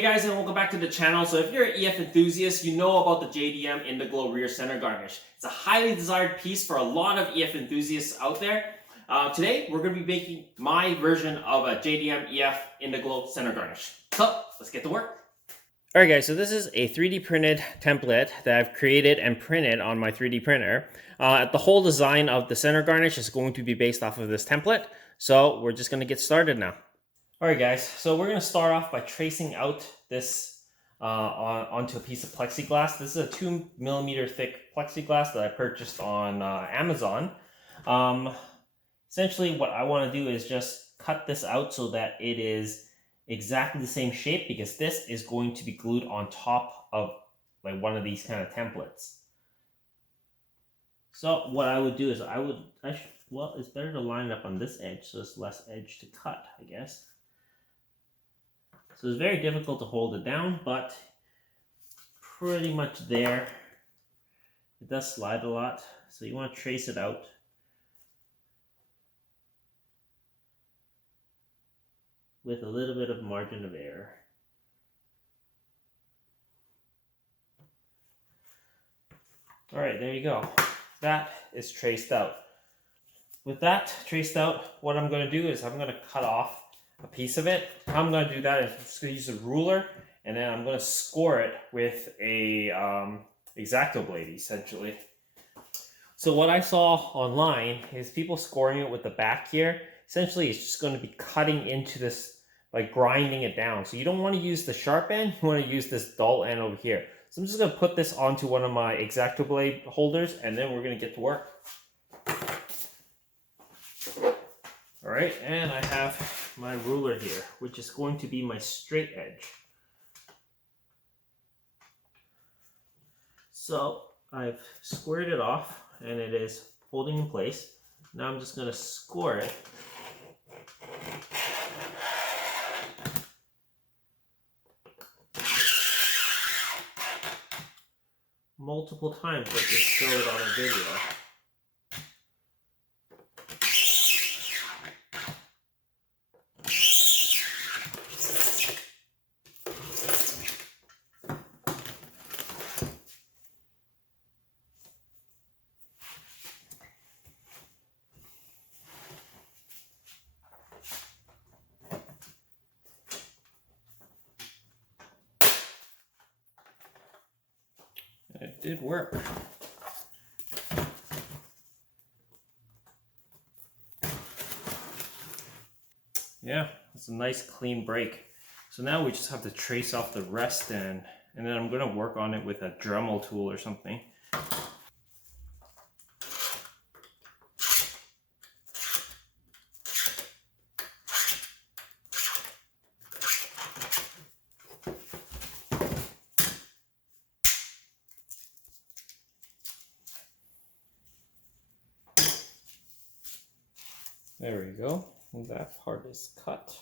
Hey guys, and welcome back to the channel. So if you're an EF enthusiast, you know about the JDM ENDIGLO rear center garnish. It's a highly desired piece for a lot of EF enthusiasts out there. Today, we're going to be making my version of a JDM EF ENDIGLO center garnish. So let's get to work. Alright guys, so this is a 3D printed template that I've created and printed on my 3D printer. The whole design of the center garnish is going to be based off of this template. So we're just going to get started now. Alright guys, so we're going to start off by tracing out this onto a piece of plexiglass. This is a 2mm thick plexiglass that I purchased on Amazon. Essentially what I want to do is just cut this out so that it is exactly the same shape, because this is going to be glued on top of like one of these kind of templates. So what I would do is well, it's better to line it up on this edge so it's less edge to cut, I guess. So it's very difficult to hold it down, but pretty much there. It does slide a lot, so you want to trace it out. With a little bit of margin of error. Alright, there you go. That is traced out. With that traced out, what I'm going to do is I'm going to cut off a piece of it. How I'm going to do that is I'm just going to use a ruler, and then I'm going to score it with a X-Acto blade, essentially. So what I saw online is people scoring it with the back here. Essentially, it's just going to be cutting into this, like grinding it down. So you don't want to use the sharp end, you want to use this dull end over here. So I'm just going to put this onto one of my X-Acto blade holders, and then we're going to get to work. Alright, and I have my ruler here, which is going to be my straight edge. So I've squared it off, and it is holding in place. Now I'm just going to score it. Multiple times like they showed on a video. It did work. Yeah, it's a nice clean break. So now we just have to trace off the rest end, and then I'm going to work on it with a Dremel tool or something. There we go. That part is cut.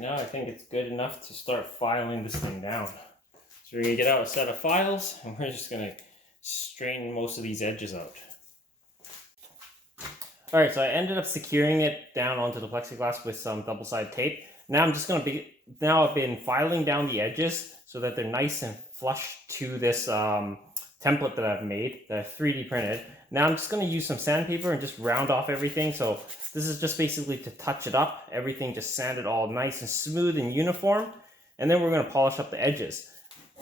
Now I think it's good enough to start filing this thing down. So we're going to get out a set of files, and we're just going to straighten most of these edges out. Alright, so I ended up securing it down onto the plexiglass with some double-sided tape. Now I'm just going to now I've been filing down the edges so that they're nice and flush to this template that I've made, that I've 3D printed. Now I'm just going to use some sandpaper and just round off everything. So this is just basically to touch it up. Everything just sand it all nice and smooth and uniform. And then we're going to polish up the edges.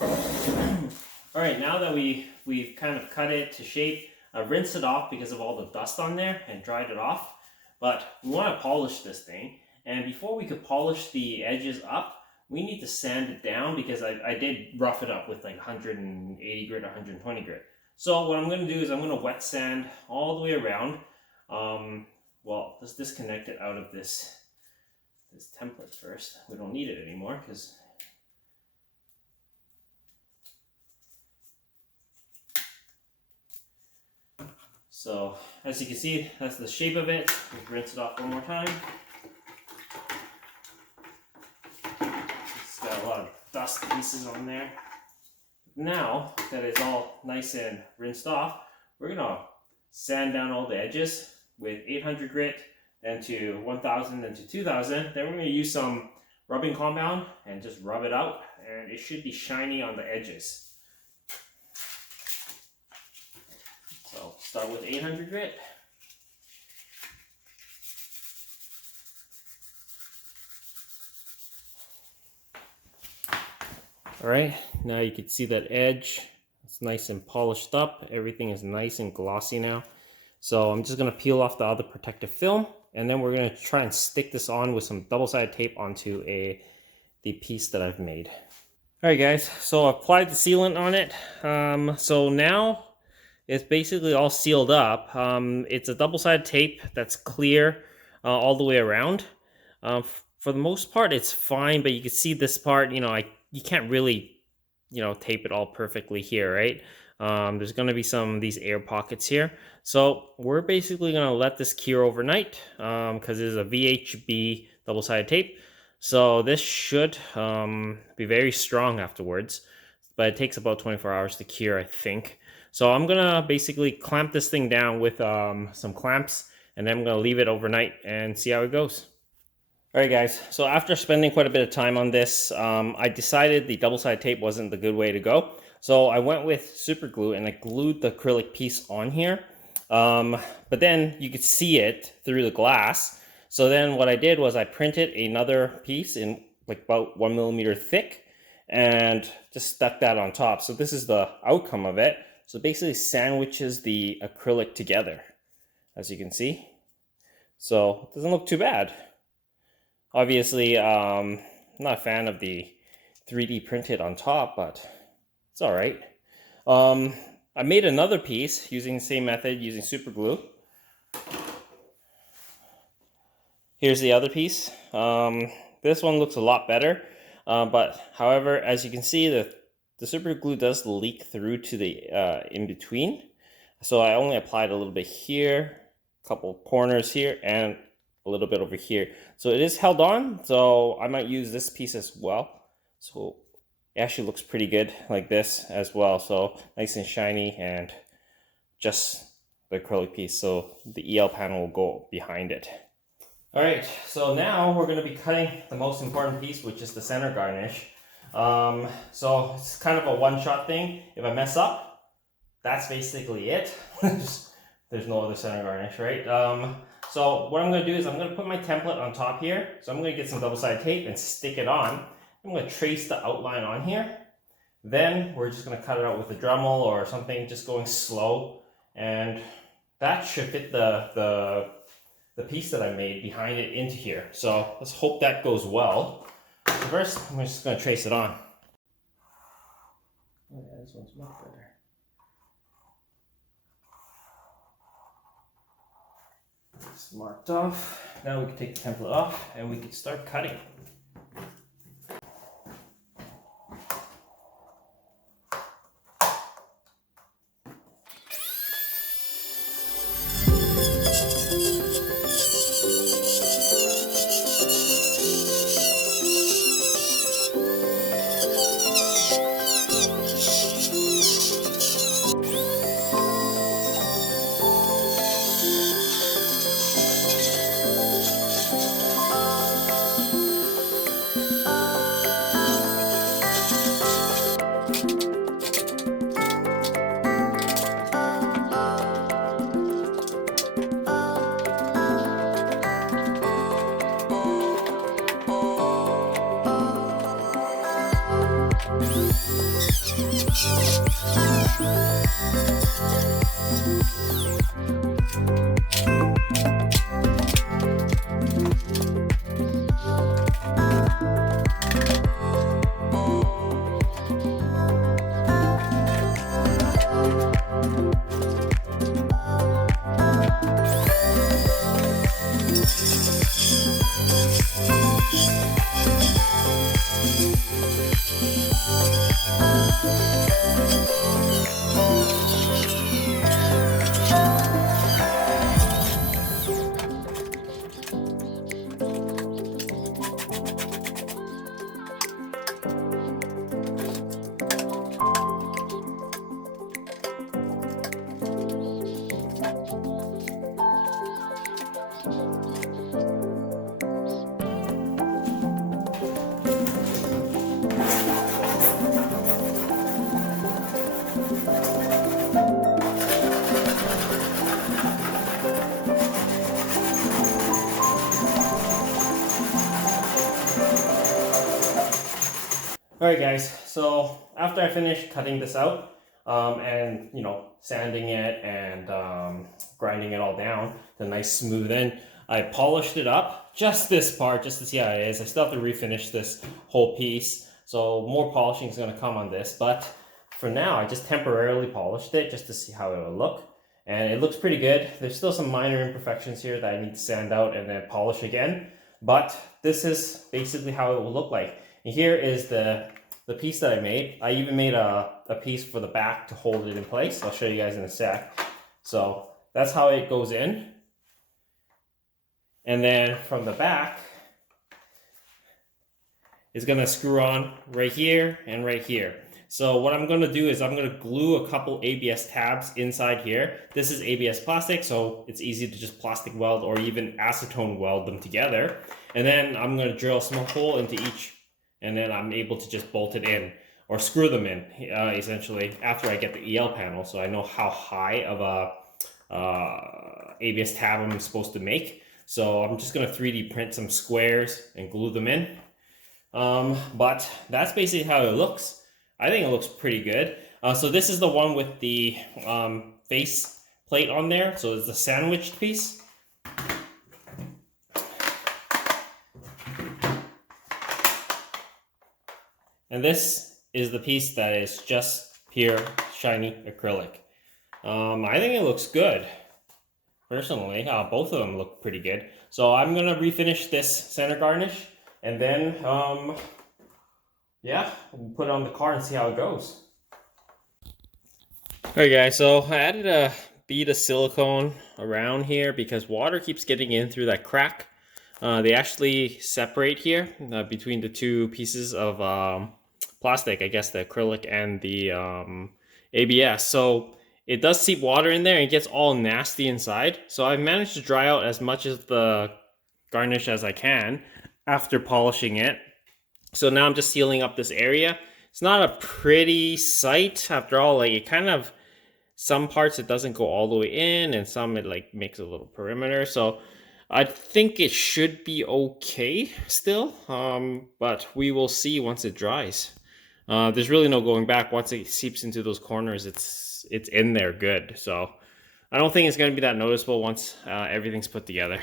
All right, now that we've kind of cut it to shape, I've rinsed it off because of all the dust on there and dried it off. But we want to polish this thing. And before we could polish the edges up, we need to sand it down because I did rough it up with like 180 grit or 120 grit. So what I'm going to do is I'm going to wet sand all the way around. Well, let's disconnect it out of this template first. We don't need it anymore because so as you can see, that's the shape of it. We'll rinse it off one more time. It's got a lot of dust pieces on there. Now that it's all nice and rinsed off, we're gonna sand down all the edges with 800 grit, then to 1000, then to 2000. Then we're gonna use some rubbing compound and just rub it out, and it should be shiny on the edges. So start with 800 grit. All right, now you can see that edge. It's nice and polished up. Everything is nice and glossy now. So I'm just gonna peel off the other protective film, and then we're gonna try and stick this on with some double-sided tape onto the piece that I've made. All right, guys, so I applied the sealant on it. So now it's basically all sealed up. It's a double-sided tape that's clear all the way around. For the most part, it's fine, but you can see this part, you can't really, tape it all perfectly here, right? There's going to be some of these air pockets here. So we're basically going to let this cure overnight because it is a VHB double-sided tape. So this should be very strong afterwards, but it takes about 24 hours to cure, I think. So I'm going to basically clamp this thing down with some clamps, and then I'm going to leave it overnight and see how it goes. All right, guys, so after spending quite a bit of time on this, I decided the double-sided tape wasn't the good way to go. So I went with super glue and I glued the acrylic piece on here. But then you could see it through the glass. So then what I did was I printed another piece in like about 1 millimeter thick and just stuck that on top. So this is the outcome of it. So it basically sandwiches the acrylic together, as you can see. So it doesn't look too bad. Obviously, I'm not a fan of the 3D printed on top, but it's all right. I made another piece using the same method, using super glue. Here's the other piece. This one looks a lot better, but however, as you can see, the super glue does leak through to the in between. So I only applied a little bit here, a couple corners here, and a little bit over here. So it is held on, so I might use this piece as well. So it actually looks pretty good like this as well. So nice and shiny, and just the acrylic piece. So the EL panel will go behind it. All right, so now we're going to be cutting the most important piece, which is the center garnish. So it's kind of a one-shot thing. If I mess up, that's basically it. There's no other center garnish, right? So what I'm going to do is I'm going to put my template on top here. So I'm going to get some double-sided tape and stick it on. I'm going to trace the outline on here. Then we're just going to cut it out with a Dremel or something, just going slow. And that should fit the piece that I made behind it into here. So let's hope that goes well. So first, I'm just going to trace it on. Oh yeah, this one's much better. It's marked off. Now we can take the template off and we can start cutting. Alright guys, so after I finished cutting this out and sanding it and grinding it all down to a nice smooth end, I polished it up, just this part, just to see how it is. I still have to refinish this whole piece, so more polishing is going to come on this, but for now I just temporarily polished it just to see how it will look, and it looks pretty good. There's still some minor imperfections here that I need to sand out and then polish again, but this is basically how it will look like. And here is the piece that I made. I even made a piece for the back to hold it in place. I'll show you guys in a sec. So that's how it goes in. And then from the back, it's gonna screw on right here and right here. So what I'm gonna do is I'm gonna glue a couple ABS tabs inside here. This is ABS plastic, so it's easy to just plastic weld or even acetone weld them together. And then I'm gonna drill a small hole into each, and then I'm able to just bolt it in or screw them in essentially after I get the EL panel, so I know how high of a ABS tab I'm supposed to make. So I'm just gonna 3D print some squares and glue them in. But that's basically how it looks. I think it looks pretty good. So this is the one with the face plate on there. So it's the sandwiched piece. And this is the piece that is just pure shiny acrylic. I think it looks good. Personally, both of them look pretty good. So I'm gonna refinish this center garnish, and then yeah, we'll put it on the car and see how it goes. Alright guys, so I added a bead of silicone around here because water keeps getting in through that crack. They actually separate here between the two pieces of plastic, I guess the acrylic and the ABS. So it does seep water in there and it gets all nasty inside. So I've managed to dry out as much of the garnish as I can after polishing it. So now I'm just sealing up this area. It's not a pretty sight after all. Like, it kind of, some parts it doesn't go all the way in, and some it like makes a little perimeter. So I think it should be okay still, but we will see once it dries. There's really no going back. Once it seeps into those corners, it's in there good. So I don't think it's going to be that noticeable once everything's put together.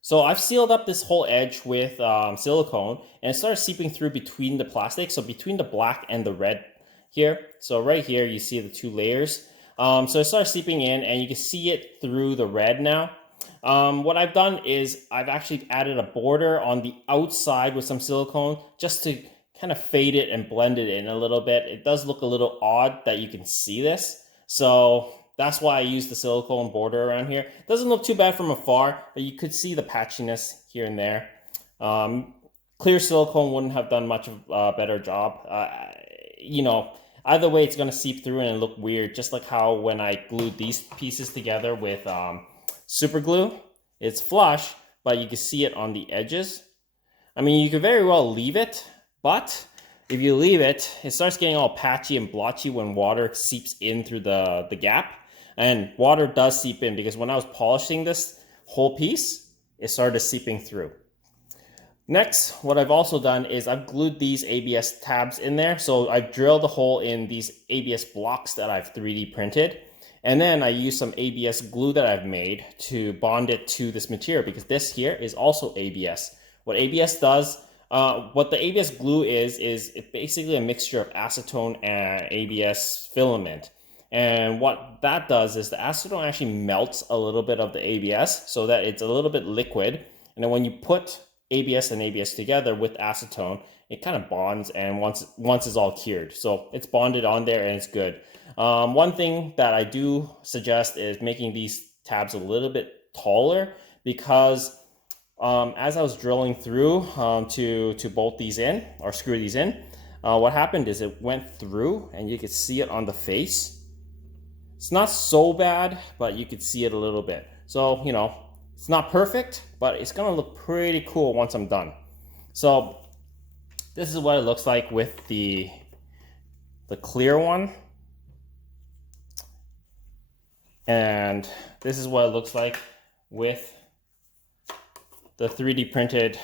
So I've sealed up this whole edge with silicone, and it started seeping through between the plastic, so between the black and the red here. So right here you see the two layers. So it starts seeping in, and you can see it through the red now. What I've done is I've actually added a border on the outside with some silicone just to kind of fade it and blend it in a little bit. It does look a little odd that you can see this, so that's why I used the silicone border around here. It doesn't look too bad from afar, but you could see the patchiness here and there. Clear silicone wouldn't have done much of a better job. You know, either way it's going to seep through and look weird, just like how when I glued these pieces together with super glue, it's flush, but you can see it on the edges. I mean, you could very well leave it, but if you leave it, it starts getting all patchy and blotchy when water seeps in through the gap. And water does seep in, because when I was polishing this whole piece, it started seeping through. Next, what I've also done is I've glued these ABS tabs in there. So I've drilled a hole in these ABS blocks that I've 3D printed. And then I use some ABS glue that I've made to bond it to this material, because this here is also ABS. What ABS does, what the ABS glue is it's basically a mixture of acetone and ABS filament. And what that does is the acetone actually melts a little bit of the ABS so that it's a little bit liquid. And then when you put ABS and ABS together with acetone, it kind of bonds, and once it's all cured. So it's bonded on there and it's good. One thing that I do suggest is making these tabs a little bit taller, because as I was drilling through to bolt these in or screw these in, what happened is it went through and you could see it on the face. It's not so bad, but you could see it a little bit. So, you know, it's not perfect, but it's gonna look pretty cool once I'm done. So this is what it looks like with the clear one. And this is what it looks like with the 3D printed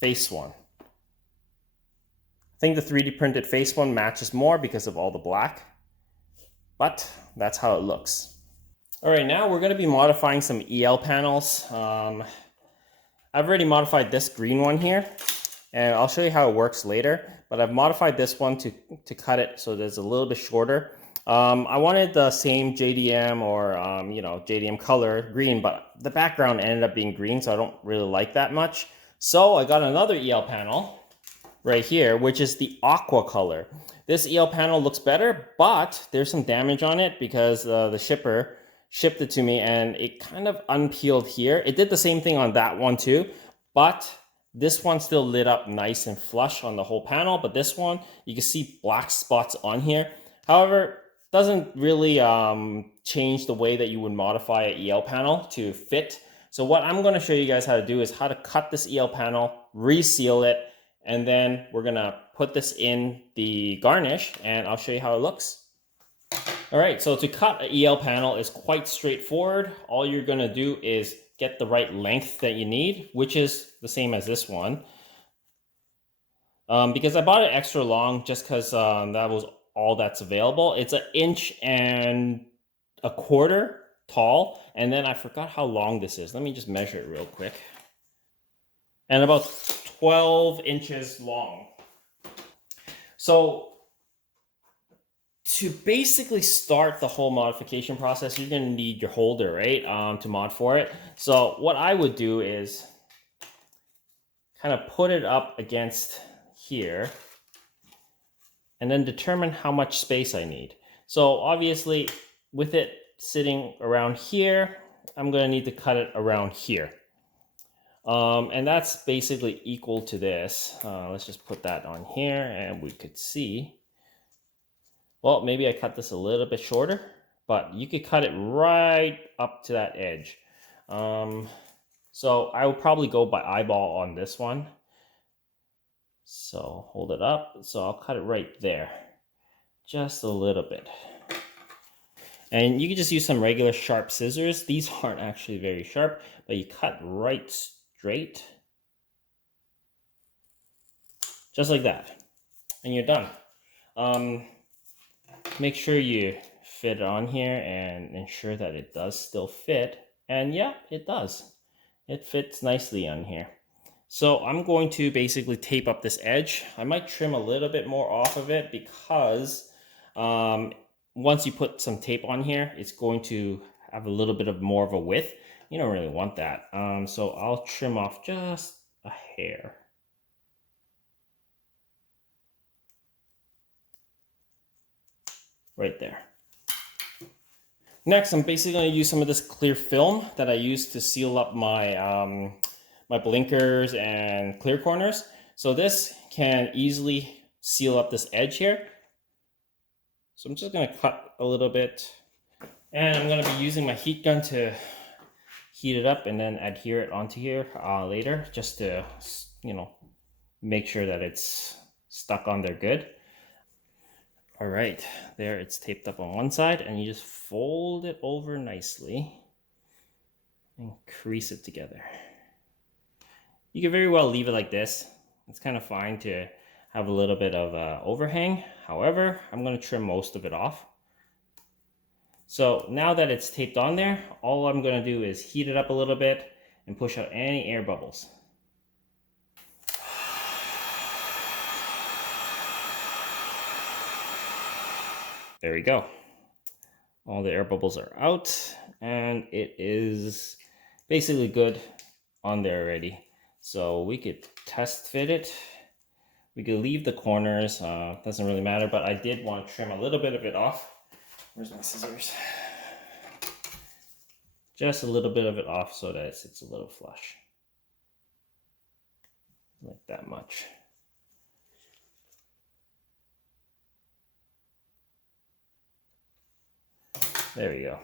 face one. I think the 3D printed face one matches more because of all the black, but that's how it looks. All right, now we're going to be modifying some EL panels. I've already modified this green one here, and I'll show you how it works later, but I've modified this one to cut it so that it's a little bit shorter. I wanted the same JDM or you know, JDM color green, but the background ended up being green, so I don't really like that much. So I got another EL panel right here, which is the aqua color. This EL panel looks better, but there's some damage on it because the shipper shipped it to me and it kind of unpeeled here. It did the same thing on that one too, but this one still lit up nice and flush on the whole panel. But this one, you can see black spots on here. However, doesn't really change the way that you would modify an EL panel to fit. So what I'm going to show you guys how to do is how to cut this EL panel, reseal it, and then we're going to put this in the garnish and I'll show you how it looks. All right, so to cut an EL panel is quite straightforward. All you're going to do is get the right length that you need, which is the same as this one. Because I bought it extra long just because that was all that's available. It's 1.25 inches tall, and then I forgot how long this is. Let me just measure it real quick. And about 12 inches long. So to basically start the whole modification process, you're going to need your holder, right, to mod for it. So what I would do is kind of put it up against here and then determine how much space I need. So obviously with it sitting around here, I'm going to need to cut it around here. And that's basically equal to this. Let's just put that on here and we could see. Well, maybe I cut this a little bit shorter, but you could cut it right up to that edge. So I will probably go by eyeball on this one. So hold it up. So I'll cut it right there, just a little bit. And you can just use some regular sharp scissors. These aren't actually very sharp, but you cut right straight, just like that, and you're done. Make sure you fit it on here and ensure that it does still fit. And yeah, it does. It fits nicely on here. So I'm going to basically tape up this edge. I might trim a little bit more off of it because once you put some tape on here, it's going to have a little bit of more of a width. You don't really want that. So I'll trim off just a hair. Right there. Next, I'm basically going to use some of this clear film that I use to seal up my my blinkers and clear corners. So this can easily seal up this edge here. So I'm just going to cut a little bit, and I'm going to be using my heat gun to heat it up and then adhere it onto here later, just to, you know, make sure that it's stuck on there good. All right, there it's taped up on one side, and you just fold it over nicely and crease it together. You can very well leave it like this. It's kind of fine to have a little bit of overhang. However, I'm going to trim most of it off. So now that it's taped on there, all I'm going to do is heat it up a little bit and push out any air bubbles. There we go. All the air bubbles are out and it is basically good on there already. So we could test fit it. We could leave the corners, doesn't really matter, but I did want to trim a little bit of it off. Where's my scissors? Just a little bit of it off so that it sits a little flush. Like that much. There we go.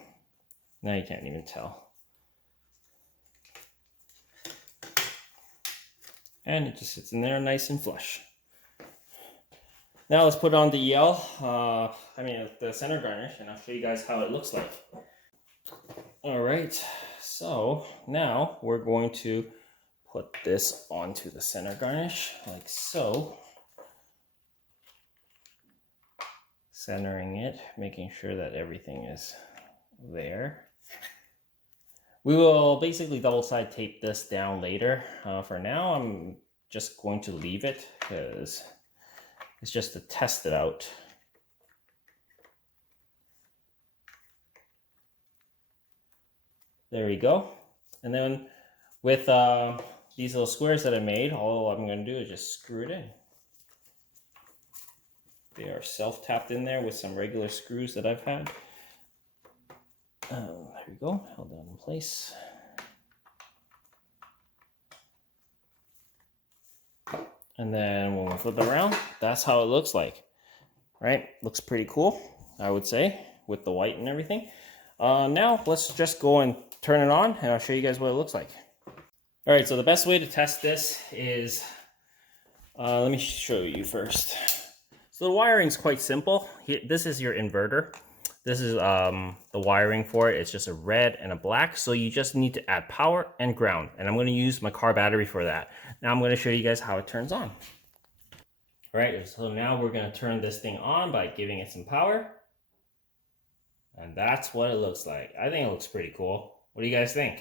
Now you can't even tell. And it just sits in there nice and flush. Now let's put on the the center garnish, and I'll show you guys how it looks like. All right, so now we're going to put this onto the center garnish, like so. Centering it, making sure that everything is there. We will basically double side tape this down later. For now, I'm just going to leave it because it's just to test it out. There we go. And then with these little squares that I made, all I'm going to do is just screw it in. They are self-tapped in there with some regular screws that I've had. There we go, held down in place. And then when we flip it around, that's how it looks like. Right? Looks pretty cool, I would say, with the white and everything. Now let's just go and turn it on and I'll show you guys what it looks like. All right, so the best way to test this is, let me show you first. So the wiring's quite simple. This is your inverter. This is the wiring for it. It's just a red and a black. So you just need to add power and ground. And I'm going to use my car battery for that. Now I'm going to show you guys how it turns on. All right, so now we're going to turn this thing on by giving it some power. And that's what it looks like. I think it looks pretty cool. What do you guys think?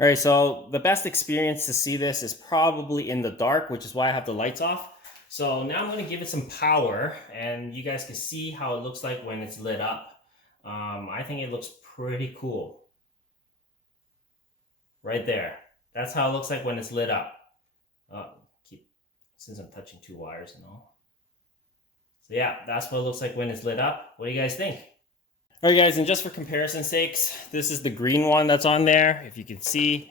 All right, so the best experience to see this is probably in the dark, which is why I have the lights off. So now I'm going to give it some power and you guys can see how it looks like when it's lit up. I think it looks pretty cool. Right there. That's how it looks like when it's lit up. Since I'm touching two wires and all. So yeah, that's what it looks like when it's lit up. What do you guys think? All right guys, and just for comparison sakes, this is the green one that's on there. If you can see,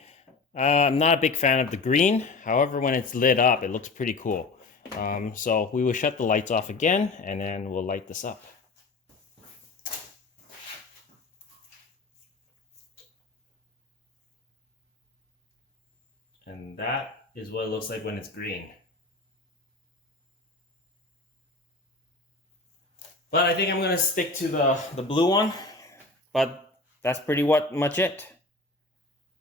I'm not a big fan of the green. However, when it's lit up, it looks pretty cool. So we will shut the lights off again and then we'll light this up. And that is what it looks like when it's green. But I think I'm going to stick to the blue one. But that's pretty much it.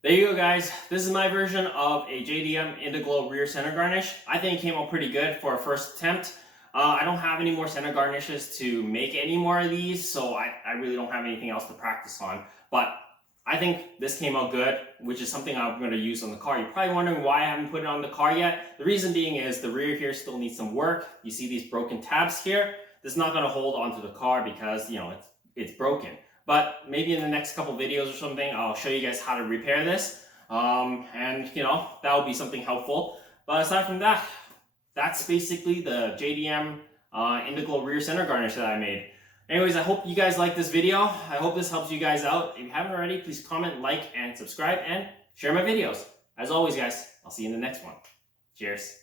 There you go guys, this is my version of a JDM Indigo rear center garnish. I think it came out pretty good for a first attempt. I don't have any more center garnishes to make any more of these, so I really don't have anything else to practice on. But I think this came out good, which is something I'm going to use on the car. You're probably wondering why I haven't put it on the car yet. The reason being is the rear here still needs some work. You see these broken tabs here. This is not going to hold onto the car because, you know, it's broken. But maybe in the next couple videos or something, I'll show you guys how to repair this. And, you know, that will be something helpful. But aside from that, that's basically the JDM Indigo rear center garnish that I made. Anyways, I hope you guys like this video. I hope this helps you guys out. If you haven't already, please comment, like, and subscribe, and share my videos. As always, guys, I'll see you in the next one. Cheers.